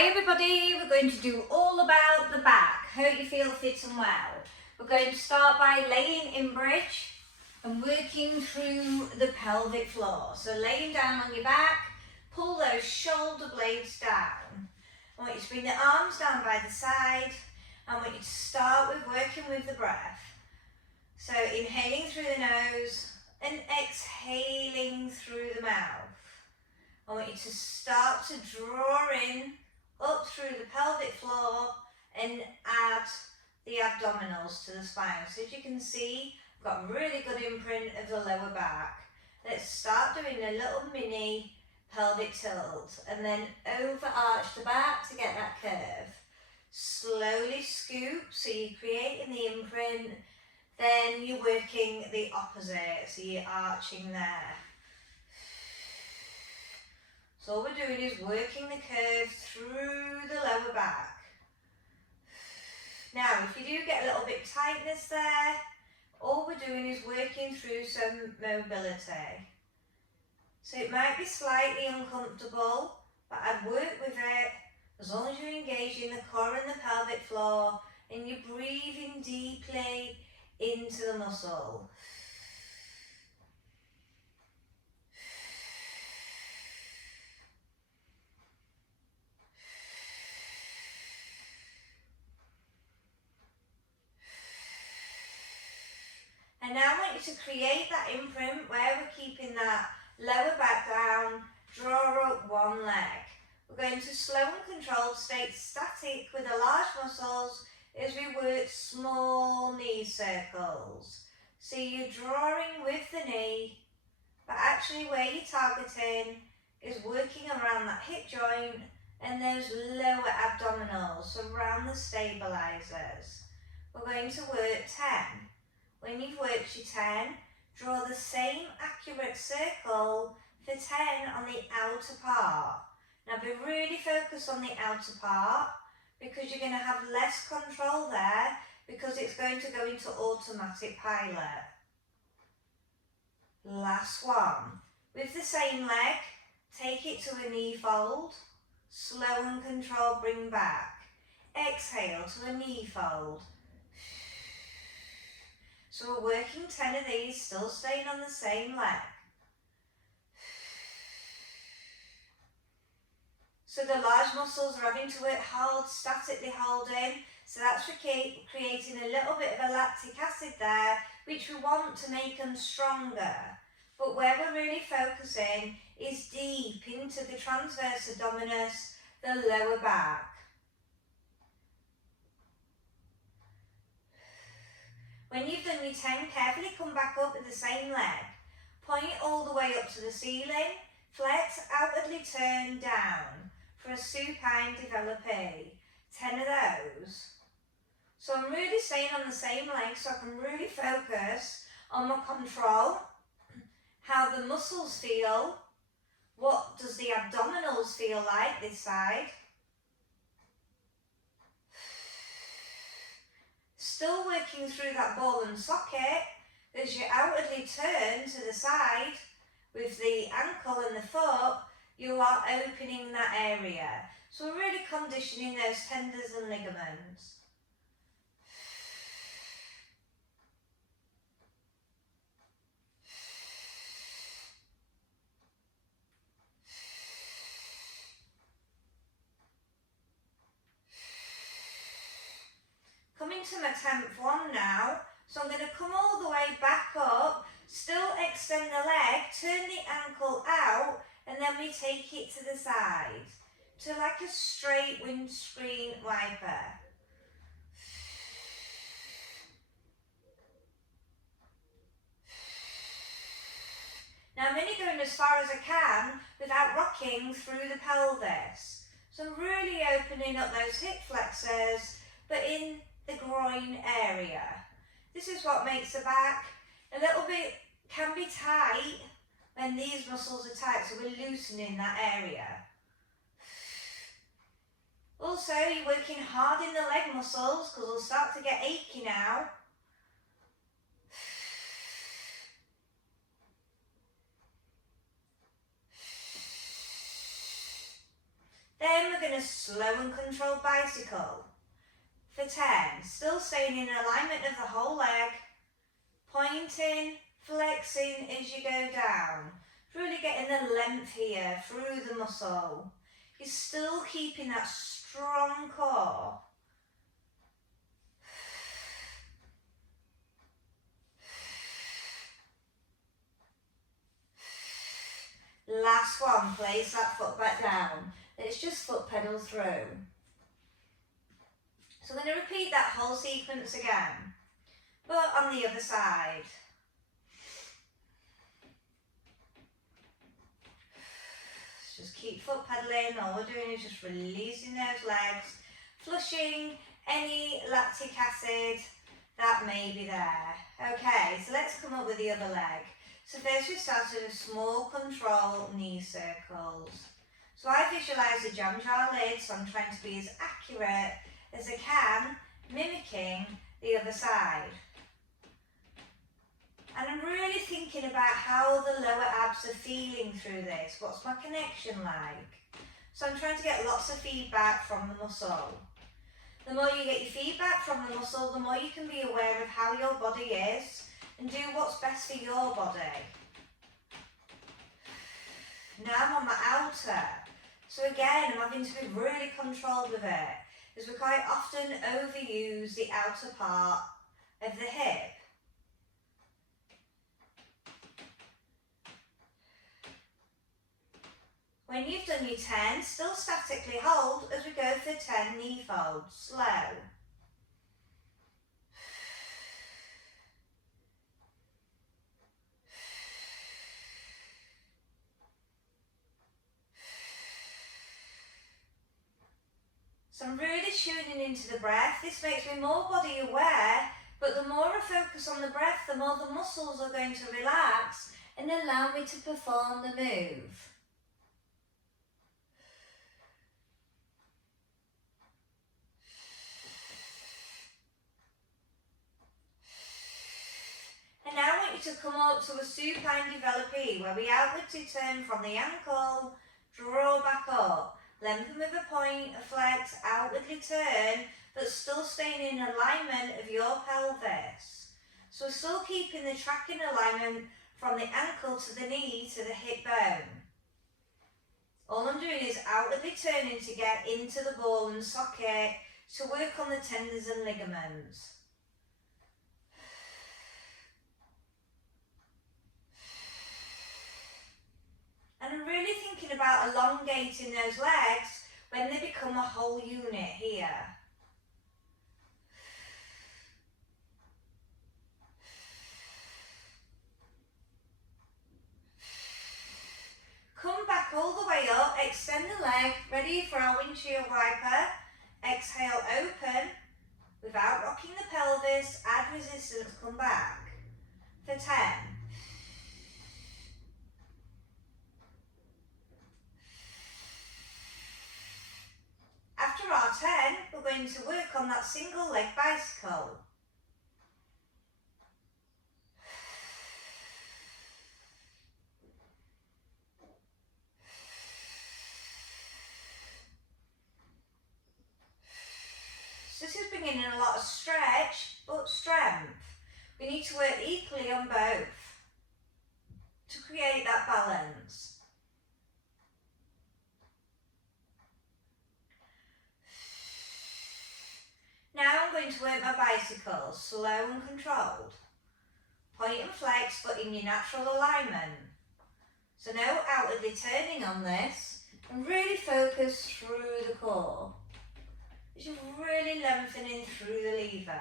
Hi everybody, we're going to do all about the back. Hope you feel fit and well. We're going to start by laying in bridge and working through the pelvic floor. So laying down on your back, pull those shoulder blades down. I want you to bring the arms down by the side. I want you to start with working with the breath. So inhaling through the nose and exhaling through the mouth. I want you to start to draw in up through the pelvic floor and add the abdominals to the spine. So as you can see, I've got a really good imprint of the lower back. Let's start doing a little mini pelvic tilt and then overarch the back to get that curve. Slowly scoop, so you're creating the imprint, then you're working the opposite, so you're arching there. So all we're doing is working the curve through the lower back. Now, if you do get a little bit of tightness there, all we're doing is working through some mobility. So it might be slightly uncomfortable, but I'd work with it as long as you're engaging the core and the pelvic floor and you're breathing deeply into the muscle. And now I want you to create that imprint where we're keeping that lower back down, draw up one leg. We're going to slow and controlled stay static with the large muscles as we work small knee circles. So you're drawing with the knee, but actually where you're targeting is working around that hip joint and those lower abdominals, so around the stabilizers. We're going to work 10. When you've worked your 10, draw the same accurate circle for 10 on the outer part. Now be really focused on the outer part because you're going to have less control there because it's going to go into automatic pilot. Last one. With the same leg, take it to a knee fold. Slow and controlled, bring back. Exhale to a knee fold. So we're working 10 of these, still staying on the same leg. So the large muscles are having to work hard, statically holding. So that's creating a little bit of a lactic acid there, which we want to make them stronger. But where we're really focusing is deep into the transverse abdominis, the lower back. When you've done your 10, carefully come back up with the same leg. Point all the way up to the ceiling, flex, outwardly turn down for a supine developee. 10 of those. So I'm really staying on the same leg so I can really focus on my control, how the muscles feel, what does the abdominals feel like this side. Still working through that ball and socket as you outwardly turn to the side with the ankle and the foot, you are opening that area. So we're really conditioning those tendons and ligaments. Coming to my 10th one now, so I'm going to come all the way back up, still extend the leg, turn the ankle out, and then we take it to the side, to like a straight windscreen wiper. Now I'm only going as far as I can without rocking through the pelvis. So I'm really opening up those hip flexors, but in the groin area. This is what makes the back a little bit, can be tight when these muscles are tight, so we're loosening that area. Also, you're working hard in the leg muscles because they'll start to get achy now. Then Then we're going to slow and controlled bicycle for 10. Still staying in alignment of the whole leg. Pointing, flexing as you go down. Really getting the length here through the muscle. You're still keeping that strong core. Last one, place that foot back down. Let's just foot pedal through. So I'm going to repeat that whole sequence again, but on the other side. Just keep foot pedaling. All we're doing is just releasing those legs, flushing any lactic acid that may be there. Okay, so let's come up with the other leg. So first we started with small control knee circles. So I visualise the jam jar lid, so I'm trying to be as accurate as I can, mimicking the other side. And I'm really thinking about how the lower abs are feeling through this. What's my connection like? So I'm trying to get lots of feedback from the muscle. The more you get your feedback from the muscle, the more you can be aware of how your body is and do what's best for your body. Now I'm on my outer. So again, I'm having to be really controlled with it, because we quite often overuse the outer part of the hip. When you've done your 10, still statically hold as we go for 10 knee folds, slow. So I'm really tuning into the breath. This makes me more body aware, but the more I focus on the breath, the more the muscles are going to relax and allow me to perform the move. And now I want you to come up to a supine developee, where we outwardly turn from the ankle, draw back up, lengthen with a point, a flex, outwardly turn, but still staying in alignment of your pelvis. So we're still keeping the tracking alignment from the ankle to the knee to the hip bone. All I'm doing is outwardly turning to get into the ball and socket to work on the tendons and ligaments. And I'm really thinking about elongating those legs when they become a whole unit here. Come back all the way up, extend the leg, ready for our windshield wiper. Exhale, open, without rocking the pelvis, add resistance, come back. For 10. After our 10, we're going to work on that single leg bicycle. So this is bringing in a lot of stretch, but strength. We need to work equally on both to create that balance. Now I'm going to work my bicycle, slow and controlled. Point and flex, but in your natural alignment. So now outwardly turning on this, and really focus through the core. Just really lengthening through the lever.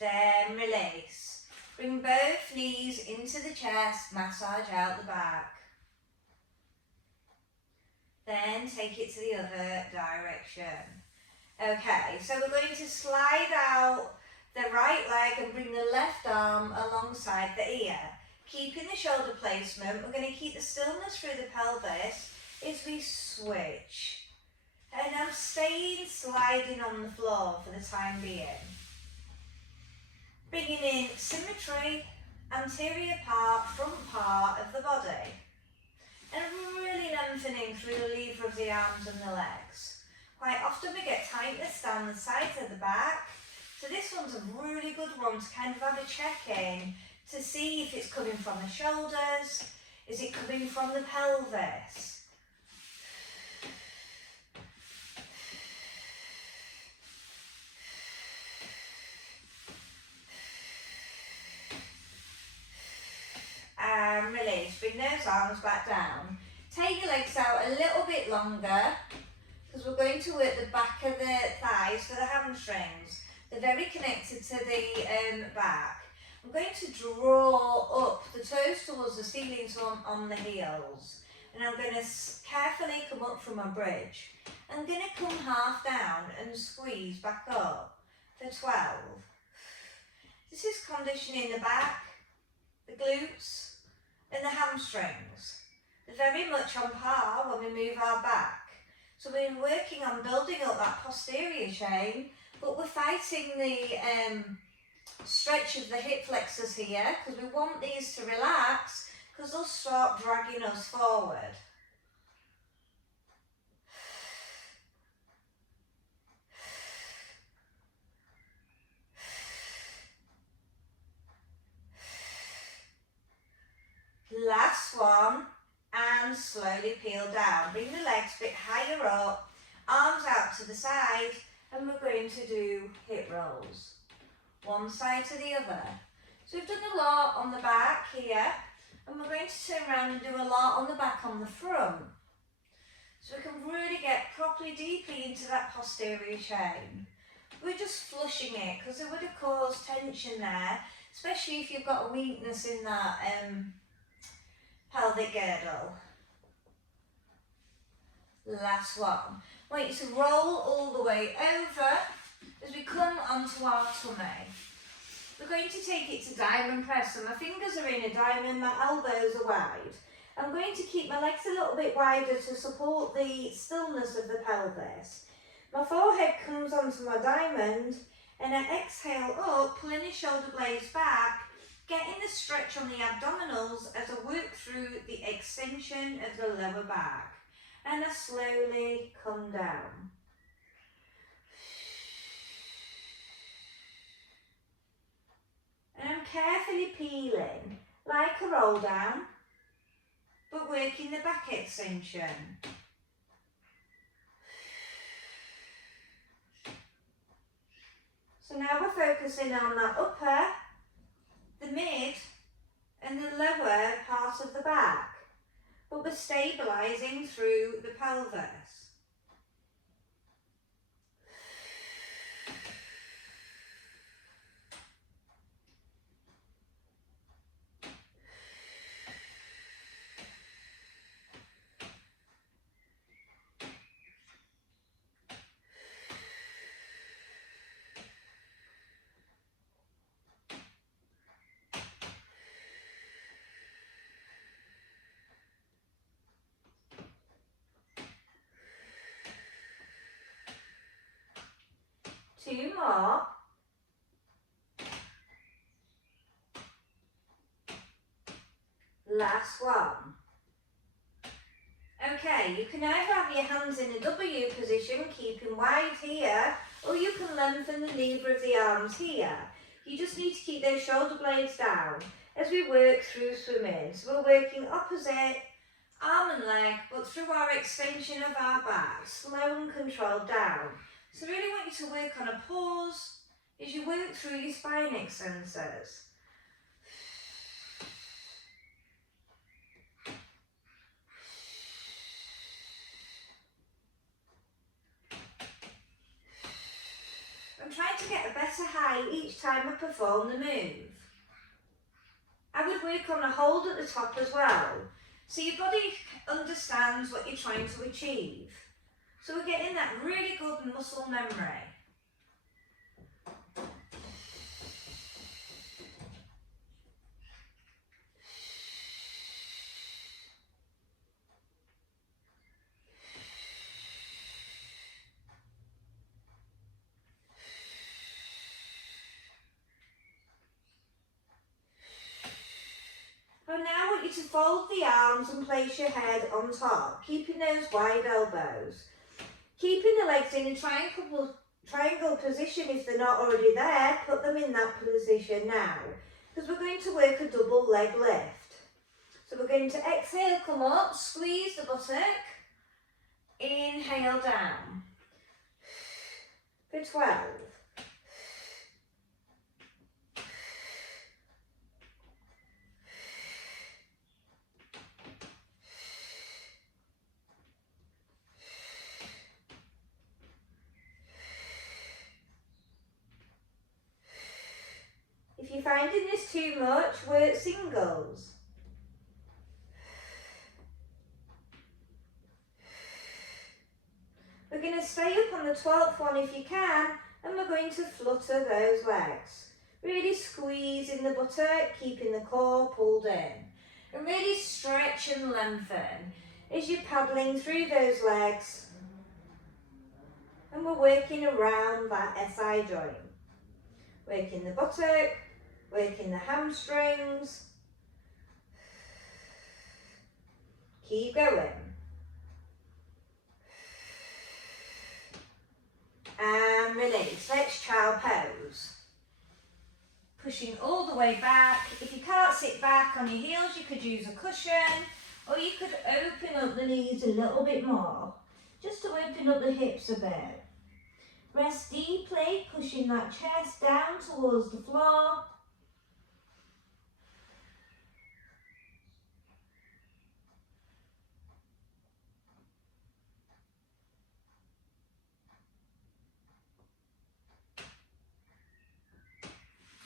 Then release. Bring both knees into the chest, massage out the back. Then take it to the other direction. Okay, so we're going to slide out the right leg and bring the left arm alongside the ear. Keeping the shoulder placement, we're going to keep the stillness through the pelvis, is we switch. And I'm staying sliding on the floor for the time being. Bringing in symmetry, anterior part, front part of the body. And really lengthening through the lever of the arms and the legs. Quite often we get tightness down the sides of the back. So this one's a really good one to kind of have a check in to see if it's coming from the shoulders, is it coming from the pelvis? And release, bring those arms back down. Take your legs out a little bit longer because we're going to work the back of the thighs for the hamstrings. They're very connected to the back. I'm going to draw up the toes towards the ceiling, so I'm on the heels. And I'm going to carefully come up from a bridge. I'm going to come half down and squeeze back up for 12. This is conditioning the back, the glutes and the hamstrings. They're very much on par when we move our back. So we're working on building up that posterior chain, but we're fighting the stretch of the hip flexors here because we want these to relax because they'll start dragging us forward. Last one, and slowly peel down. Bring the legs a bit higher up, arms out to the side, and we're going to do hip rolls. One side to the other. So we've done a lot on the back here, and we're going to turn around and do a lot on the back on the front. So we can really get properly deeply into that posterior chain. We're just flushing it because it would have caused tension there, especially if you've got a weakness in that pelvic girdle. Last one. I want you to roll all the way over as we come onto our tummy. We're going to take it to diamond press, so my fingers are in a diamond, my elbows are wide. I'm going to keep my legs a little bit wider to support the stillness of the pelvis. My forehead comes onto my diamond and I exhale up, pulling the shoulder blades back, getting the stretch on the abdominals as I work through the extension of the lower back. And I slowly come down. And I'm carefully peeling, like a roll down, but working the back extension. So now we're focusing on that upper, the mid and the lower part of the back, but we're stabilising through the pelvis. Two more. Last one. Okay, you can either have your hands in a W position, keeping wide here, or you can lengthen the lever of the arms here. You just need to keep those shoulder blades down as we work through swimming. So we're working opposite arm and leg, but through our extension of our back, slow and controlled down. So I really want you to work on a pause as you work through your spine extensors. I'm trying to get a better height each time I perform the move. I would work on a hold at the top as well, so your body understands what you're trying to achieve. So we're getting that really good muscle memory. you to fold the arms and place your head on top, keeping those wide elbows. Keeping the legs in a triangle position if they're not already there, put them in that position now, because we're going to work a double leg lift. So we're going to exhale, come up, squeeze the buttock, inhale down, for 12. If you're finding this too much, work singles. We're going to stay up on the 12th one if you can, and we're going to flutter those legs. Really squeezing the buttock, keeping the core pulled in. And really stretch and lengthen as you're paddling through those legs. And we're working around that SI joint. Working the buttock, working the hamstrings. Keep going. And release. Let's child pose. Pushing all the way back. If you can't sit back on your heels, you could use a cushion, or you could open up the knees a little bit more, just to open up the hips a bit. Rest deeply, pushing that chest down towards the floor.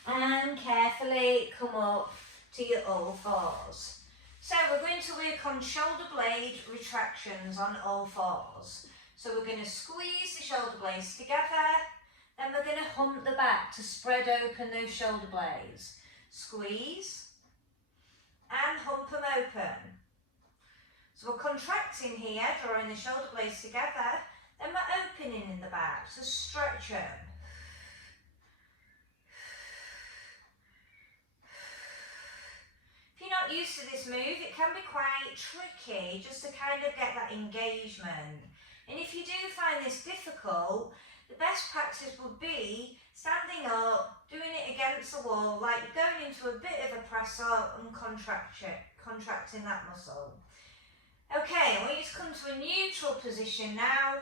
And carefully come up to your all fours. So we're going to work on shoulder blade retractions on all fours. So we're going to squeeze the shoulder blades together, then we're going to hump the back to spread open those shoulder blades. Squeeze and hump them open. So we're contracting here, drawing the shoulder blades together, then we're opening in the back, so stretch them. If you're not used to this move, it can be quite tricky just to kind of get that engagement. And if you do find this difficult, the best practice would be standing up, doing it against the wall, like you're going into a bit of a press up and contracting that muscle. Okay, I want you to come to a neutral position now,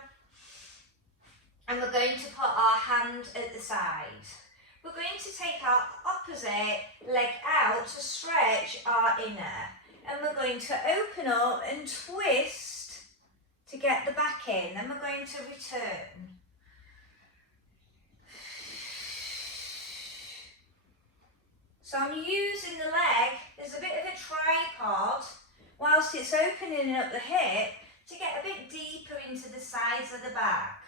and we're going to put our hand at the side. We're going to take our opposite leg out to stretch our inner, and we're going to open up and twist to get the back in, then we're going to return. So I'm using the leg as a bit of a tripod whilst it's opening up the hip to get a bit deeper into the sides of the back.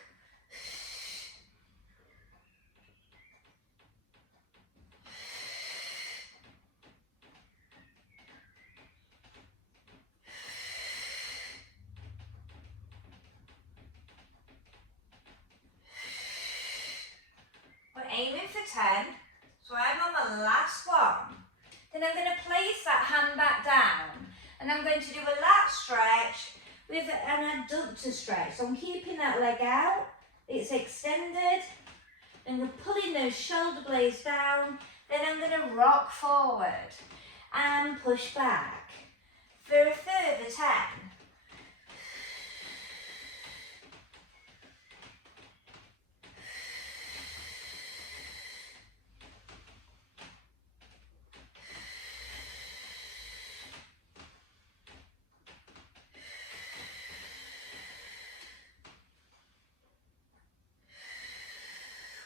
We're aiming for 10, so I'm on my last one. Then I'm going to place that hand back down, and I'm going to do a lat stretch with an adductor stretch. So I'm keeping that leg out, it's extended, and we're pulling those shoulder blades down. Then I'm going to rock forward and push back for a further 10.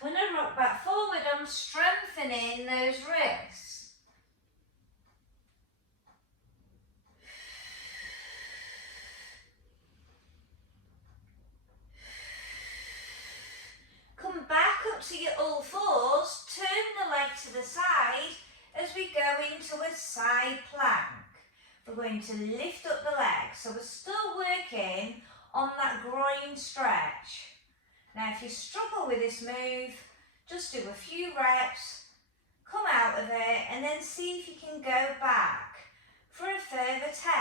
When I rock back forward, I'm strengthening those wrists. Come back up to your all fours, turn the leg to the side as we go into a side plank. We're going to lift up the leg, so we're still working on that groin stretch. Now if you struggle with this move, just do a few reps, come out of it, and then see if you can go back for a further 10.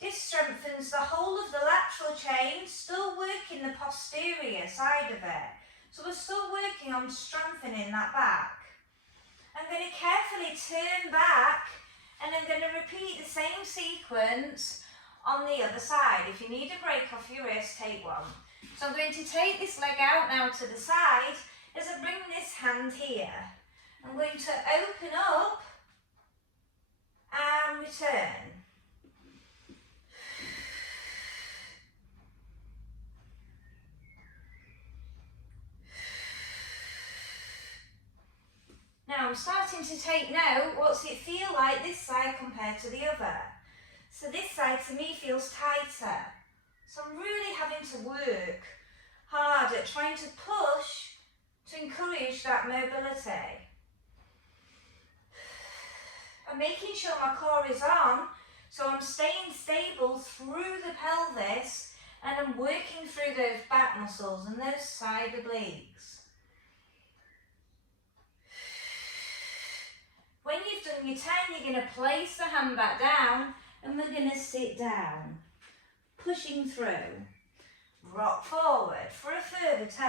This strengthens the whole of the lateral chain, still working the posterior side of it. So we're still working on strengthening that back. I'm going to carefully turn back and I'm going to repeat the same sequence on the other side. If you need a break off your wrist, take one. So I'm going to take this leg out now to the side as I bring this hand here. I'm going to open up and return. Now I'm starting to take note, what's it feel like this side compared to the other? So this side to me feels tighter. So I'm really having to work hard at trying to push to encourage that mobility. I'm making sure my core is on, so I'm staying stable through the pelvis and I'm working through those back muscles and those side obliques. When you've done your 10, you're going to place the hand back down and we're going to sit down, pushing through. Rock forward for a further 10.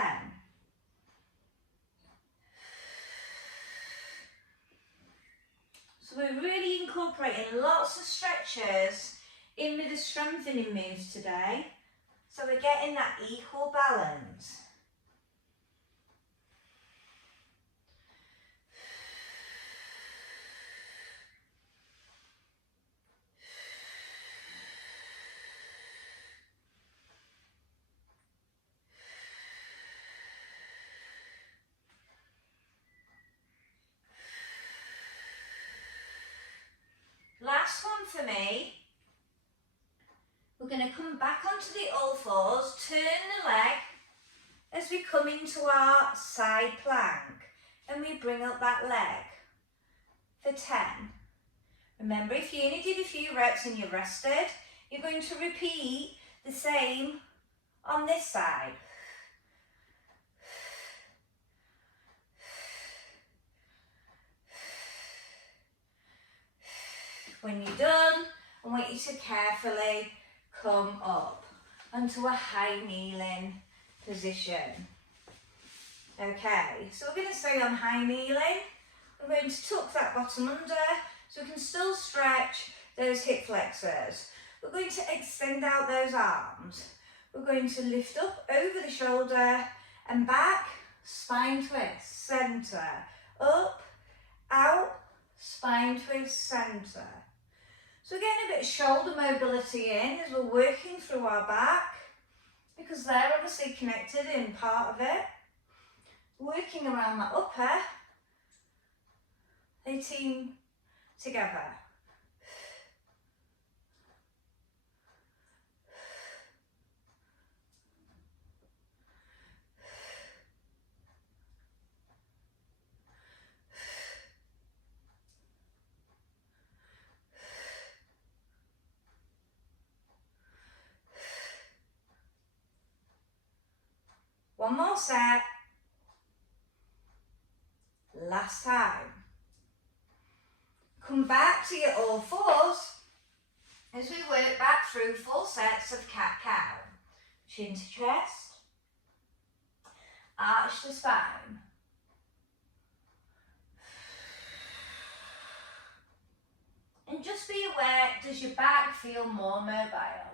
So we're really incorporating lots of stretches in with the strengthening moves today. So we're getting that equal balance. Last one for me. We're going to come back onto the all fours, turn the leg as we come into our side plank and we bring up that leg for 10. Remember, if you only did a few reps and you rested, you're going to repeat the same on this side. When you're done, I want you to carefully come up onto a high kneeling position. Okay, so we're going to stay on high kneeling. We're going to tuck that bottom under so we can still stretch those hip flexors. We're going to extend out those arms. We're going to lift up over the shoulder and back, spine twist, centre, up, out, spine twist, centre. So we're getting a bit of shoulder mobility in as we're working through our back, because they're obviously connected in part of it. Working around that upper, they team together. One more set. Last time. Come back to your all fours as we work back through full sets of cat-cow. Chin to chest. Arch the spine. And just be aware, does your back feel more mobile?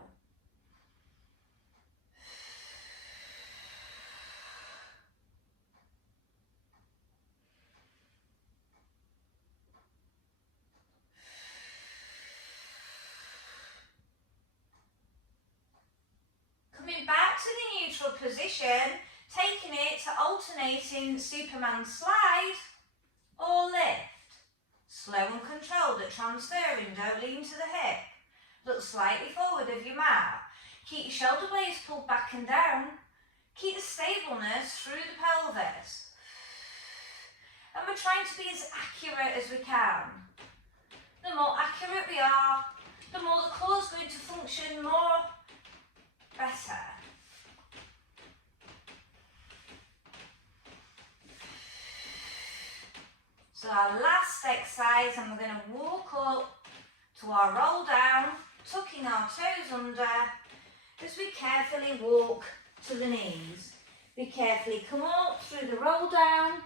Coming back to the neutral position, taking it to alternating Superman slide or lift. Slow and controlled at transferring, don't lean to the hip. Look slightly forward of your mat. Keep your shoulder blades pulled back and down. Keep the stableness through the pelvis. And we're trying to be as accurate as we can. The more accurate we are, the more the core's going to function more better. So our last exercise, and we're going to walk up to our roll down, tucking our toes under as we carefully walk to the knees. We carefully come up through the roll down,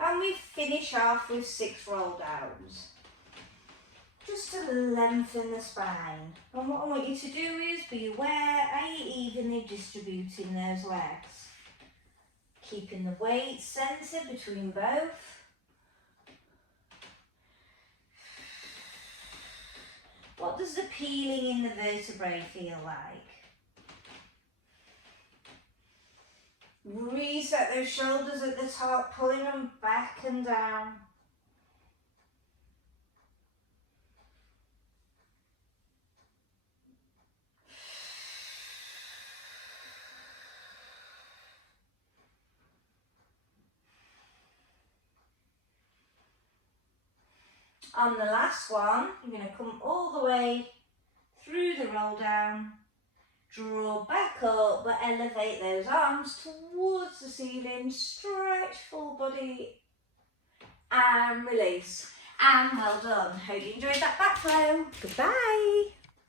and we finish off with 6 roll downs. Just to lengthen the spine. And what I want you to do is be aware, are you evenly distributing those legs? Keeping the weight centered between both. What does the peeling in the vertebrae feel like? Reset those shoulders at the top, pulling them back and down. On the last one, you're going to come all the way through the roll down, draw back up, but elevate those arms towards the ceiling, stretch full body, and release. And well done. Hope you enjoyed that back flow. Goodbye.